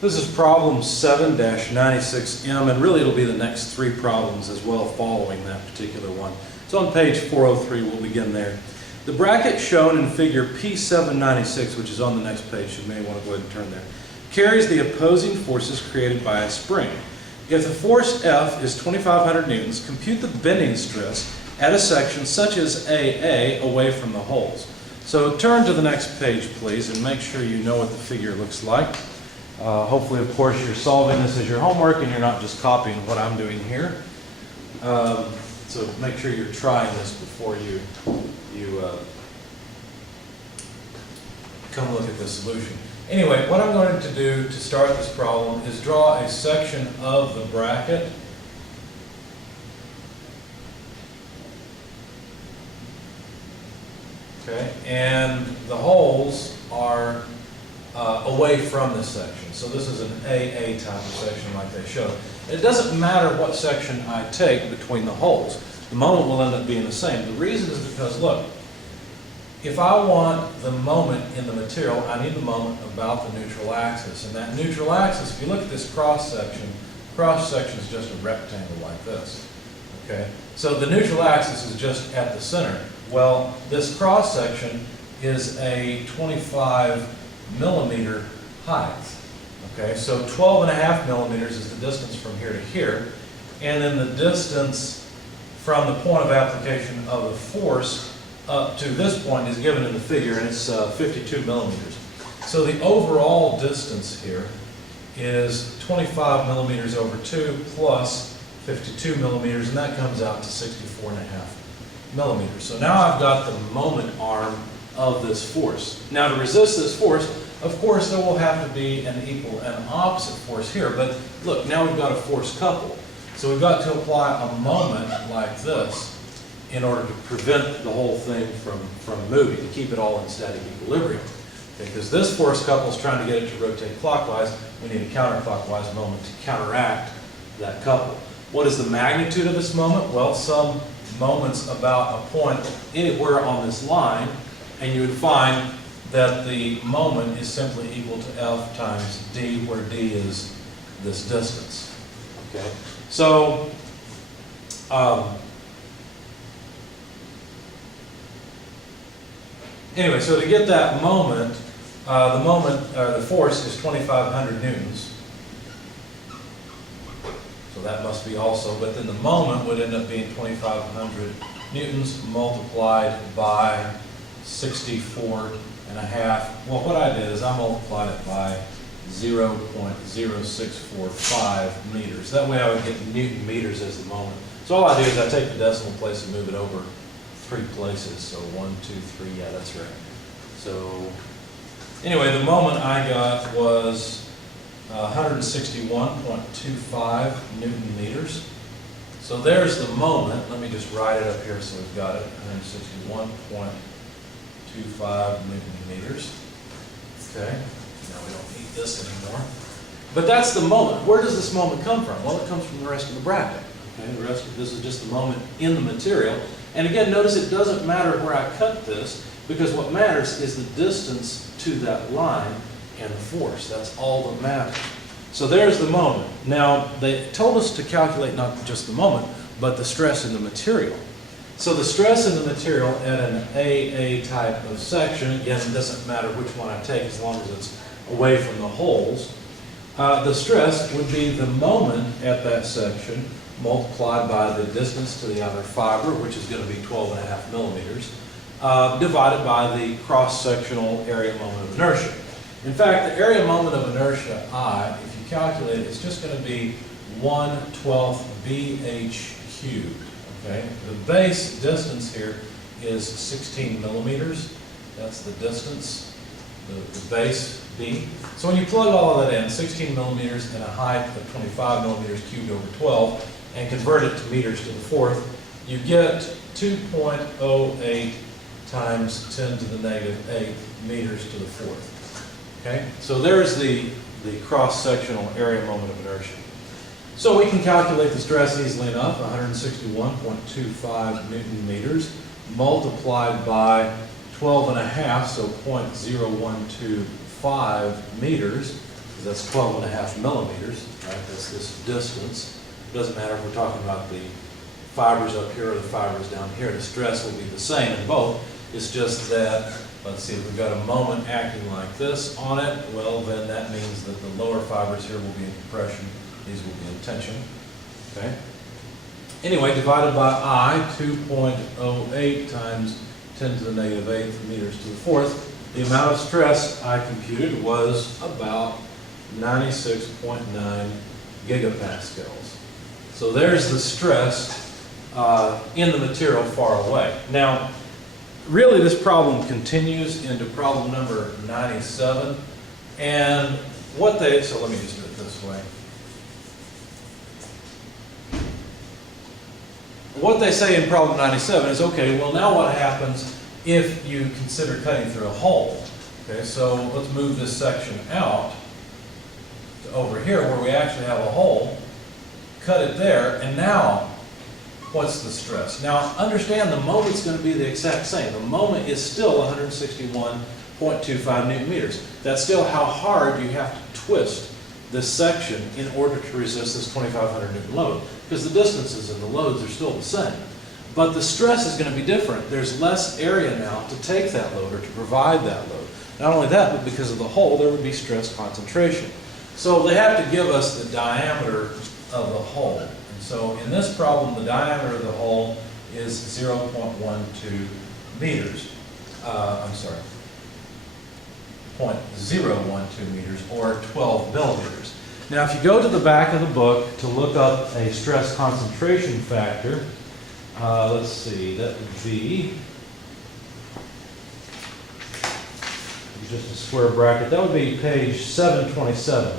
This is problem 7-96M, and really it'll be the next three problems as well following that particular one. It's on page 403, we'll begin there. The bracket shown in figure P796, which is on the next page, you may want to go ahead and turn there, carries the opposing forces created by a spring. If the force F is 2,500 newtons, compute the bending stress at a section such as AA away from the holes. So turn to the next page, please, and make sure you know what the figure looks like. Hopefully, of course, you're solving this as your homework and you're not just copying what I'm doing here. So make sure you're trying this before you come look at the solution. Anyway, what I'm going to do to start this problem is draw a section of the bracket. Okay, and the holes are away from this section. So this is an AA type of section like they showed. It doesn't matter what section I take between the holes. The moment will end up being the same. The reason is because, look, if I want the moment in the material, I need the moment about the neutral axis. And that neutral axis, if you look at this cross section is just a rectangle like this. Okay? So the neutral axis is just at the center. Well, this cross section is a 25 millimeter height. Okay, so 12.5 millimeters is the distance from here to here, and then the distance from the point of application of the force up to this point is given in the figure, and it's 52 millimeters. So the overall distance here is 25 millimeters over 2 plus 52 millimeters, and that comes out to 64.5 millimeters. So now I've got the moment arm of this force. Now to resist this force, of course there will have to be an equal and opposite force here, but look, now we've got a force couple. So we've got to apply a moment like this in order to prevent the whole thing from moving, to keep it all in static equilibrium. Because this force couple is trying to get it to rotate clockwise, we need a counterclockwise moment to counteract that couple. What is the magnitude of this moment? Well, some moments about a point anywhere on this line, and you would find that the moment is simply equal to F times D, where D is this distance. Okay, so anyway, so to get that moment, the force is 2,500 newtons. So that must be also, but then the moment would end up being 2,500 newtons multiplied by 64.5. Well, what I did is I multiplied it by 0.0645 meters. That way I would get Newton meters as the moment. So all I do is I take the decimal place and move it over 3 places. So 1, 2, 3, yeah, that's right. So anyway, the moment I got was 161.25 Newton meters. So there's the moment. Let me just write it up here so we've got it. 161.25 Newton meters. Okay, now we don't need this anymore. But that's the moment. Where does this moment come from? Well, it comes from the rest of the bracket. Okay, the rest of this is just the moment in the material. And again, notice it doesn't matter where I cut this, because what matters is the distance to that line and the force. That's all that matters. So there's the moment. Now, they told us to calculate not just the moment, but the stress in the material. So the stress in the material at an AA type of section, again, it doesn't matter which one I take as long as it's away from the holes, the stress would be the moment at that section multiplied by the distance to the outer fiber, which is going to be 12.5 millimeters, divided by the cross-sectional area moment of inertia. In fact, the area moment of inertia, I, if you calculate it, it's just going to be 1/12 BH cubed. Okay? The base distance here is 16 millimeters. That's the distance, the base B. So when you plug all of that in, 16 millimeters and a height of 25 millimeters cubed over 12, and convert it to meters to the fourth, you get 2.08 times 10 to the negative 8 meters to the fourth. Okay, so there's the cross-sectional area moment of inertia. So we can calculate the stress easily enough, 161.25 Newton meters multiplied by 12.5, so 0.0125 meters, because that's 12.5 millimeters, right? That's this distance. It doesn't matter if we're talking about the fibers up here or the fibers down here. The stress will be the same in both. It's just that, let's see, if we've got a moment acting like this on it, well, then that means that the lower fibers here will be in compression. These will be in tension, okay? Anyway, divided by I, 2.08 times 10 to the negative 8 meters to the fourth, the amount of stress I computed was about 96.9 gigapascals. So there's the stress in the material far away. Now, really this problem continues into problem number 97. And what they, so let me just do it this way. What they say in problem 97 is, okay, well now what happens if you consider cutting through a hole? Okay, so let's move this section out to over here where we actually have a hole, cut it there, and now what's the stress? Now understand the moment's going to be the exact same. The moment is still 161.25 newton meters. That's still how hard you have to twist this section in order to resist this 2,500 newton load, because the distances and the loads are still the same. But the stress is going to be different. There's less area now to take that load or to provide that load. Not only that, but because of the hole, there would be stress concentration. So they have to give us the diameter of the hole. And so in this problem, the diameter of the hole is 0.12 meters. 0.012 meters, or 12 millimeters. Now, if you go to the back of the book to look up a stress concentration factor, let's see, that would be just a square bracket. That would be page 727.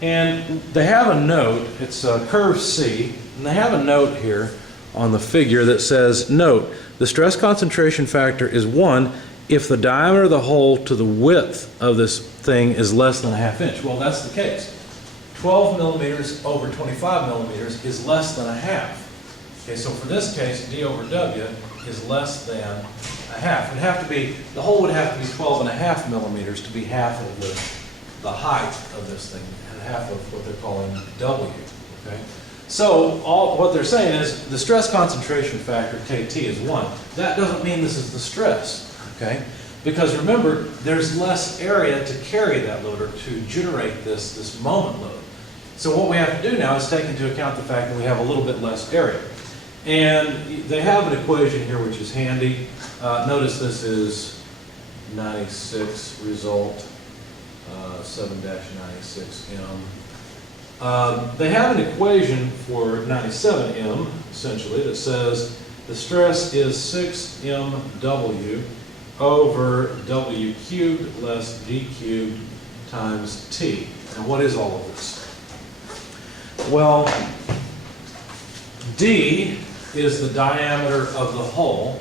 And they have a note, it's curve C, and they have a note here on the figure that says, note, the stress concentration factor is 1 if the diameter of the hole to the width of this thing is less than a ½ inch. Well, that's the case. 12 millimeters over 25 millimeters is less than a half. Okay, so for this case, D over W is less than a half. It would have to be, the hole would have to be 12.5 millimeters to be half of the height of this thing, and half of what they're calling W. Okay? So what they're saying is the stress concentration factor, KT, is 1. That doesn't mean this is the stress. Okay? Because remember, there's less area to carry that load or to generate this moment load. So what we have to do now is take into account the fact that we have a little bit less area. And they have an equation here which is handy. Notice this is 96 result, 7-96M. They have an equation for 97M, essentially, that says the stress is 6mW over W cubed less D cubed times T. And what is all of this? Well, D is the diameter of the hole,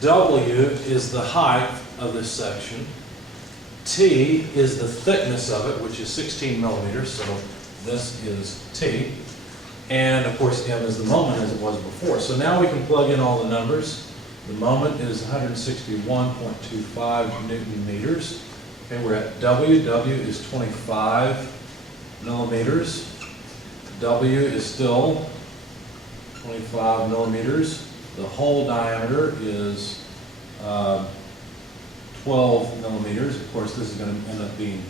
W is the height of this section, T is the thickness of it, which is 16 millimeters, so this is T, and of course M is the moment as it was before. So now we can plug in all the numbers. The moment is 161.25 newton meters. Okay, we're at W. W is 25 millimeters. W is still 25 millimeters. The hole diameter is 12 millimeters. Of course, this is going to end up being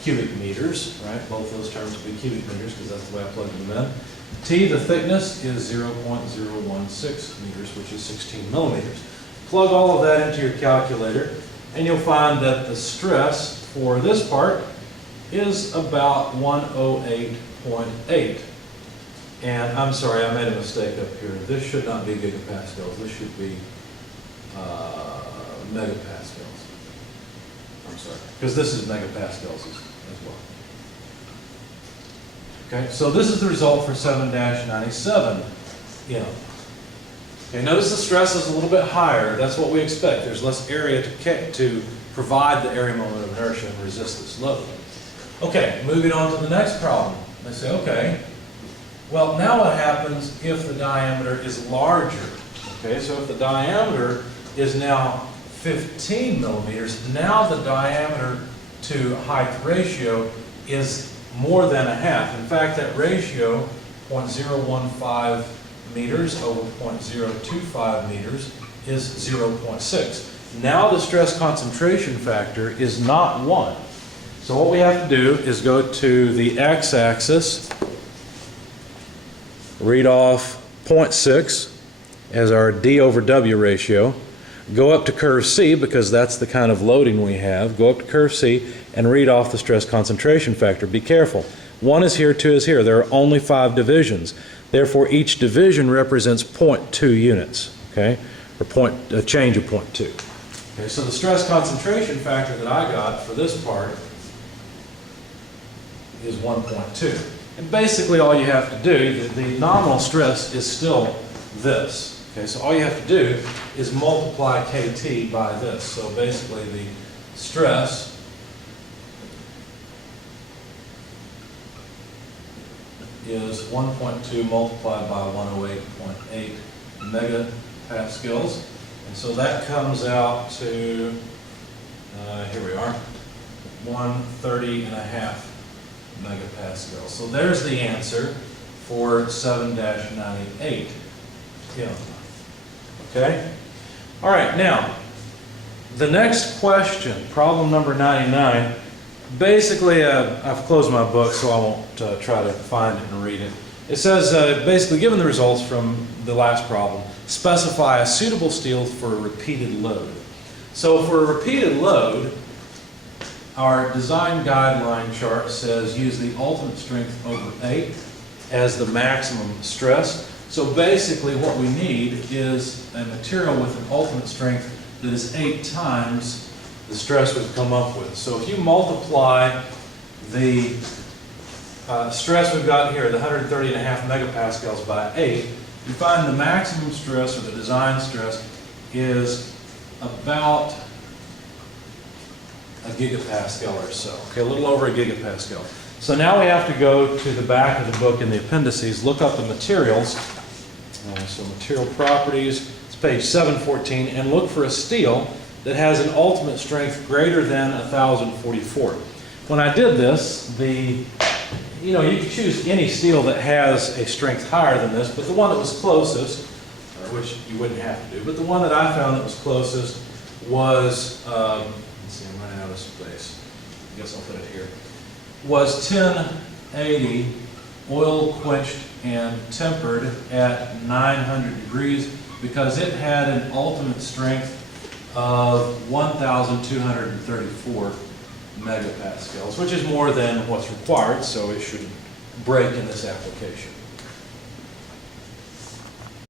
cubic meters, right? Both those terms will be cubic meters because that's the way I plugged them in. T, the thickness, is 0.016 meters, which is 16 millimeters. Plug all of that into your calculator, and you'll find that the stress for this part is about 108.8. And I'm sorry, I made a mistake up here. This should not be gigapascals. This should be megapascals. I'm sorry, because this is megapascals as well. Okay, so this is the result for 7-97. Okay, notice the stress is a little bit higher. That's what we expect. There's less area to provide the area moment of inertia and resist this load. Okay, moving on to the next problem. They say, okay, well, now what happens if the diameter is larger? Okay, so if the diameter is now 15 millimeters, now the diameter to height ratio is more than a half. In fact, that ratio, 0.015 meters over 0.025 meters, is 0.6. Now the stress concentration factor is not 1. So what we have to do is go to the x-axis, read off 0.6 as our D over W ratio, go up to curve C because that's the kind of loading we have, go up to curve C and read off the stress concentration factor. Be careful. 1 is here, 2 is here. There are only 5 divisions. Therefore, each division represents 0.2 units, okay? Or a change of 0.2. Okay, so the stress concentration factor that I got for this part is 1.2. And basically all you have to do, the nominal stress is still this. Okay, so all you have to do is multiply kT by this. So basically the stress is 1.2 multiplied by 108.8 megapascals. And so that comes out to, here we are, 130.5 megapascals. So there's the answer for 7-98. Yeah. Okay? All right, now, the next question, problem number 99, basically, I've closed my book, so I won't try to find it and read it. It says, basically, given the results from the last problem, specify a suitable steel for a repeated load. So for a repeated load, our design guideline chart says use the ultimate strength over 8 as the maximum stress. So basically what we need is a material with an ultimate strength that is 8 times the stress we've come up with. So if you multiply the stress we've got here, the 130.5 megapascals by 8, you find the maximum stress, or the design stress, is about a gigapascal or so. Okay, a little over a gigapascal. So now we have to go to the back of the book in the appendices, look up the materials. So material properties, it's page 714, and look for a steel that has an ultimate strength greater than 1,044. When I did this, you could choose any steel that has a strength higher than this, but the one that was closest, or which you wouldn't have to do, but the one that I found that was closest was, let's see, I'm running out of space. I guess I'll put it here. Was 1080 oil quenched and tempered at 900 degrees because it had an ultimate strength of 1,234 megapascals, which is more than what's required, so it shouldn't break in this application.